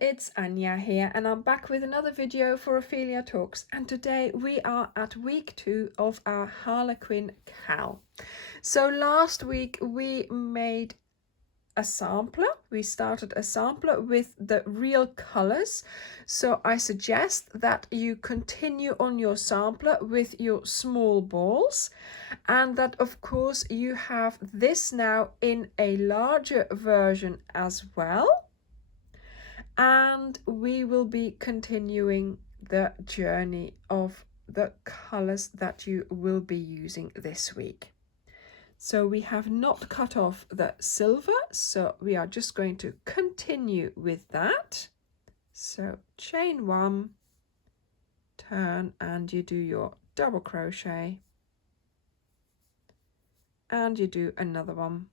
it's Anja here, and I'm back with another video for Ophelia Talks, and today we are at week 2 of our Harlequin CAL. So last week we made a sampler. We started a sampler with the real colors, so I suggest that you continue on your sampler with your small balls, and that of course you have this now in a larger version as well. And we will be continuing the journey of the colors that you will be using this week. So we have not cut off the silver, so we are just going to continue with that. So chain 1, turn, and you do your double crochet, and you do another one.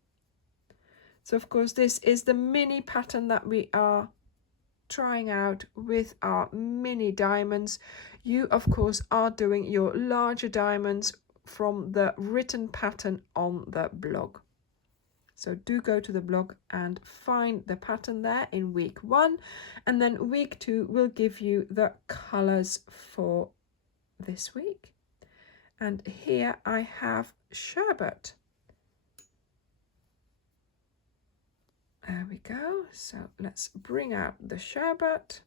So of course this is the mini pattern that we are trying out with our mini diamonds. You of course are doing your larger diamonds from the written pattern on the blog. So do go to the blog and find the pattern there in week 1, and then week 2 will give you the colors for this week. And here I have sherbet. There we go. So let's bring out the sherbet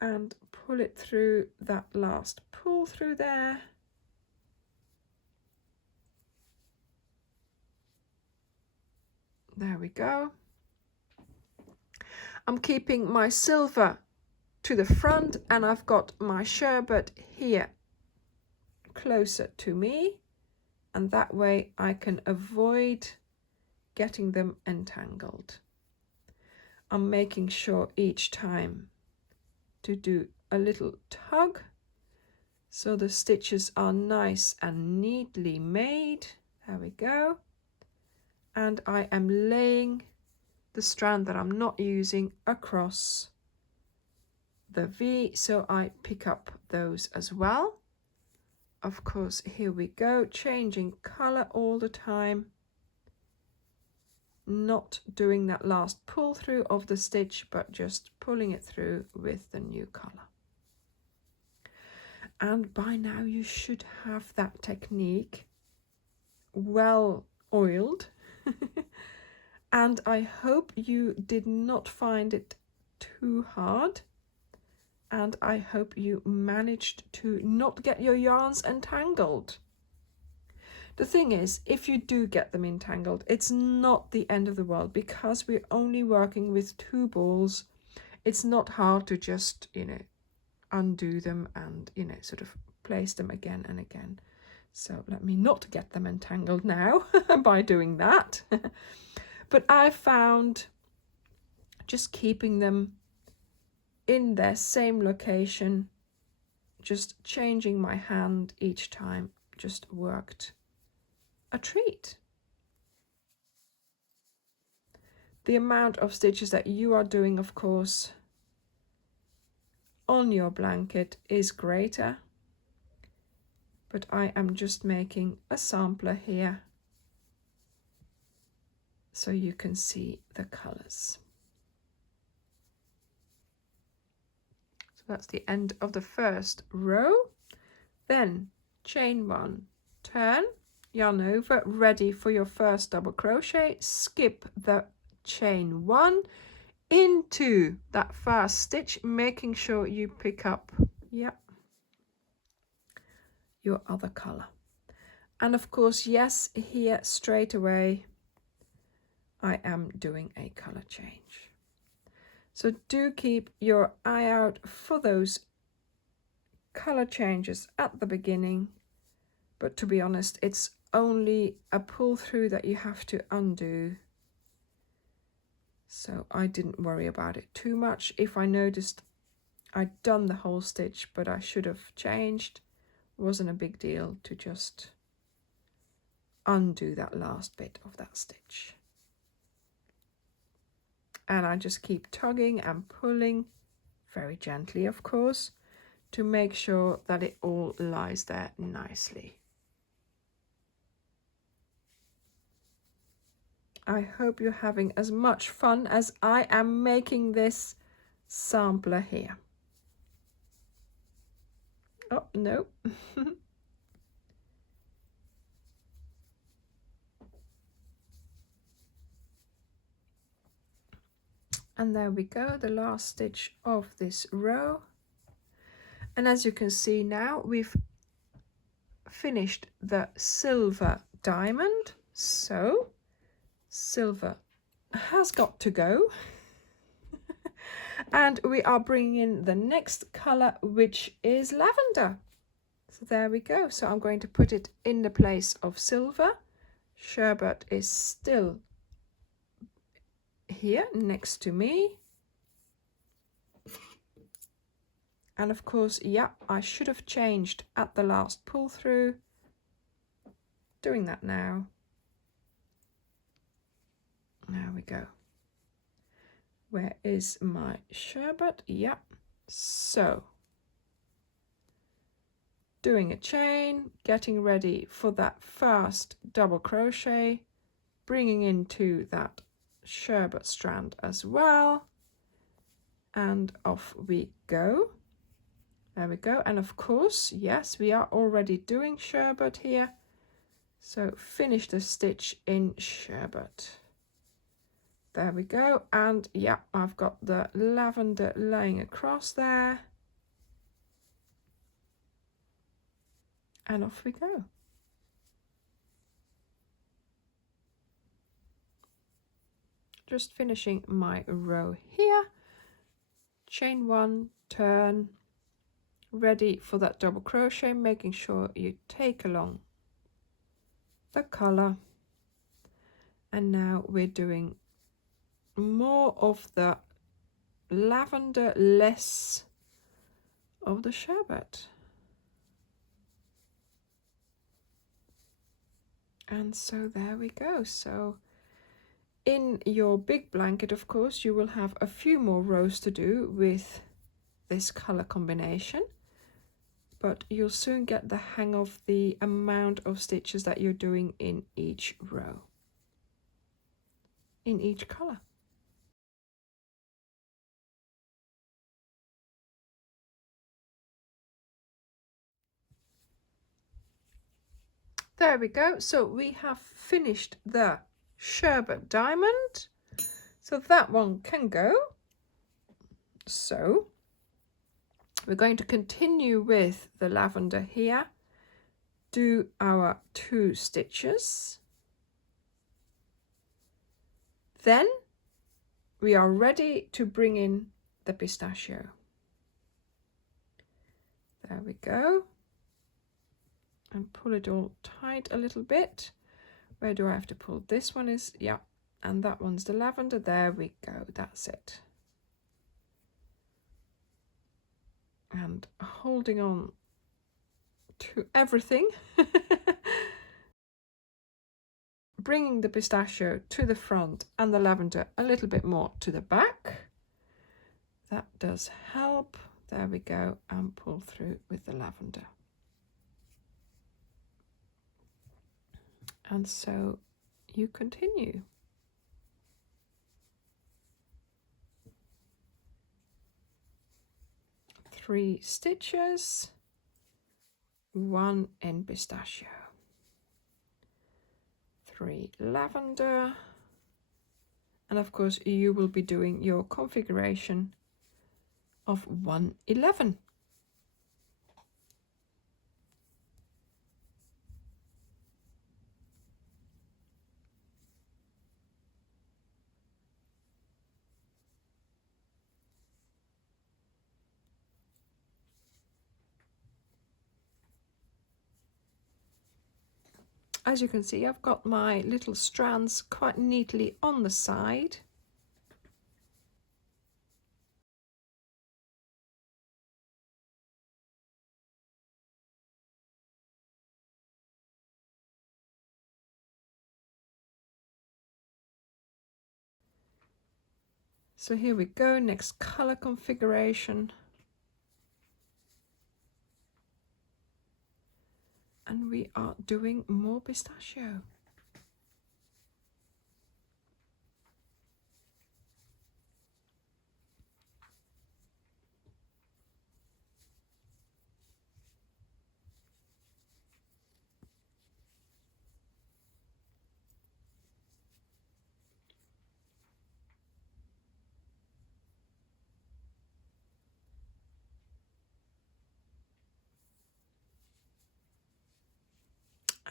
and pull it through that last pull through there. There we go. I'm keeping my silver to the front, and I've got my sherbet here closer to me, and that way I can avoid getting them entangled. I'm making sure each time to do a little tug so the stitches are nice and neatly made. There we go. And I am laying the strand that I'm not using across the V, so I pick up those as well. Of course, here we go, changing color all the time, not doing that last pull through of the stitch, but just pulling it through with the new color. And by now you should have that technique well oiled. And I hope you did not find it too hard, and I hope you managed to not get your yarns entangled. The thing is, if you do get them entangled, it's not the end of the world, because we're only working with 2 balls. It's not hard to just, undo them and, sort of place them again and again. So let me not get them entangled now by doing that. But I found just keeping them in their same location, just changing my hand each time, just worked a treat. The amount of stitches that you are doing, of course, on your blanket is greater, but I am just making a sampler here so you can see the colors. So that's the end of the first row. Then chain 1, turn, yarn over, ready for your first double crochet, skip the chain 1 into that first stitch, making sure you pick up your other color. And of course, yes, here straight away I am doing a color change. So do keep your eye out for those color changes at the beginning, but to be honest, it's only a pull through that you have to undo, so I didn't worry about it too much. If I noticed I'd done the whole stitch but I should have changed, it wasn't a big deal to just undo that last bit of that stitch. And I just keep tugging and pulling very gently, of course, to make sure that it all lies there nicely. I hope you're having as much fun as I am making this sampler here. Oh, no. And there we go, the last stitch of this row. And as you can see now, we've finished the silver diamond. So silver has got to go. And we are bringing in the next color, which is lavender. So there we go. So I'm going to put it in the place of silver. Sherbet is still here next to me. And of course, yeah, I should have changed at the last pull through. Doing that now. There we go. Where is my sherbet? Yeah. So, doing a chain, getting ready for that first double crochet, bringing into that sherbet strand as well, and off we go. There we go. And of course, yes, we are already doing sherbet here, so finish the stitch in sherbet. There we go. And yeah, I've got the lavender laying across there, and off we go. Just finishing my row here, chain one, turn, ready for that double crochet, making sure you take along the color. And now we're doing more of the lavender, less of the sherbet. And so there we go. So in your big blanket, of course, you will have a few more rows to do with this color combination, but you'll soon get the hang of the amount of stitches that you're doing in each row, in each color. There we go. So we have finished the sherbet diamond. So that one can go. So we're going to continue with the lavender here. Do our 2 stitches. Then we are ready to bring in the pistachio. There we go. And pull it all tight a little bit. Where do I have to pull? This one is, yeah, and that one's the lavender. There we go, that's it. And holding on to everything. Bringing the pistachio to the front and the lavender a little bit more to the back. That does help. There we go, and pull through with the lavender. And so you continue. Three stitches, 1 in pistachio, 3 lavender, and of course you will be doing your configuration of 111. As you can see, I've got my little strands quite neatly on the side. So here we go, next color configuration. And we are doing more pistachio.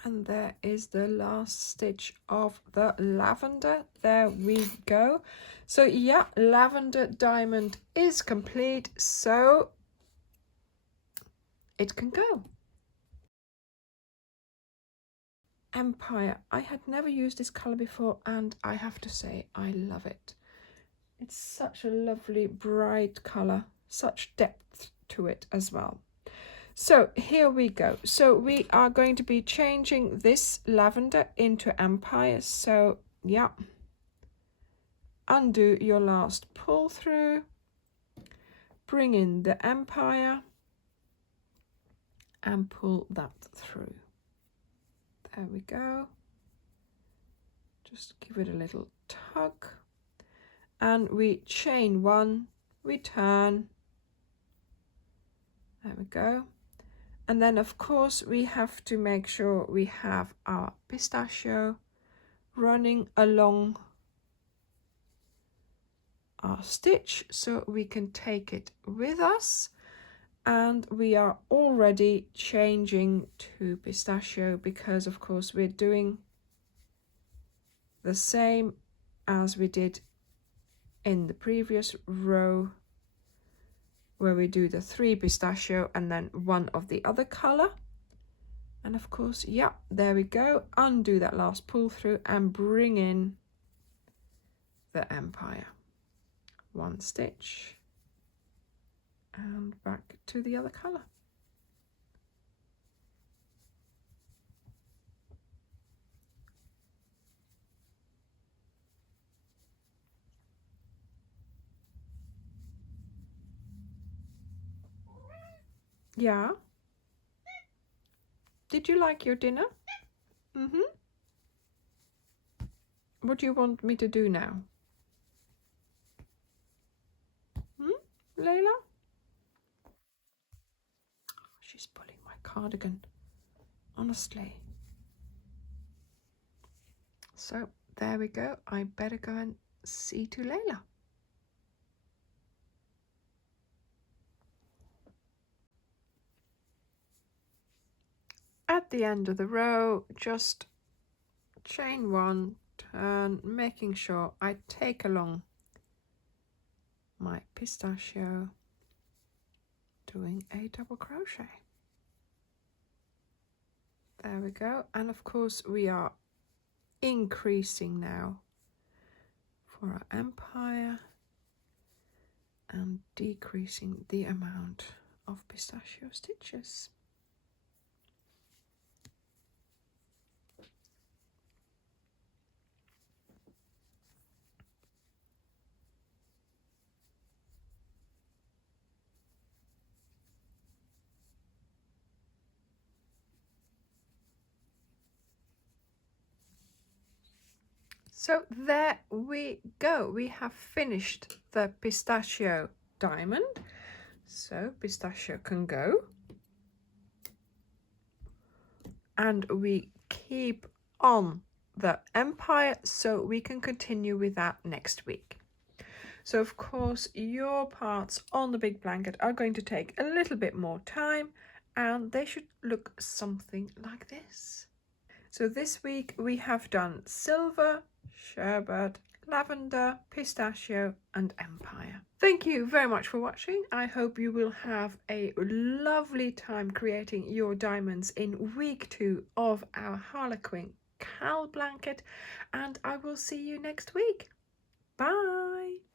And there is the last stitch of the lavender. There we go. So yeah, lavender diamond is complete, so it can go. Empire. I had never used this color before, and I have to say I love it. It's such a lovely bright color, such depth to it as well. So here we go. So we are going to be changing this lavender into Empire. So yeah, undo your last pull through, bring in the Empire and pull that through. There we go. Just give it a little tug and we chain one, we turn. There we go. And then of course we have to make sure we have our pistachio running along our stitch so we can take it with us. And we are already changing to pistachio because of course we're doing the same as we did in the previous row, where we do the 3 pistachio and then 1 of the other color. And of course, yeah, there we go. Undo that last pull through and bring in the Empire. 1 stitch and back to the other color. Yeah. Did you like your dinner? What do you want me to do now? Layla? She's pulling my cardigan, honestly. So there we go. I better go and see to Layla. At the end of the row, just chain 1, turn, making sure I take along my pistachio, doing a double crochet. There we go. And of course we are increasing now for our Empire and decreasing the amount of pistachio stitches. So there we go. We have finished the pistachio diamond. So pistachio can go. And we keep on the Empire so we can continue with that next week. So of course your parts on the big blanket are going to take a little bit more time, and they should look something like this. So this week we have done silver, sherbet, lavender, pistachio and Empire. Thank you very much for watching. I hope you will have a lovely time creating your diamonds in week 2 of our Harlequin CAL blanket, and I will see you next week. Bye!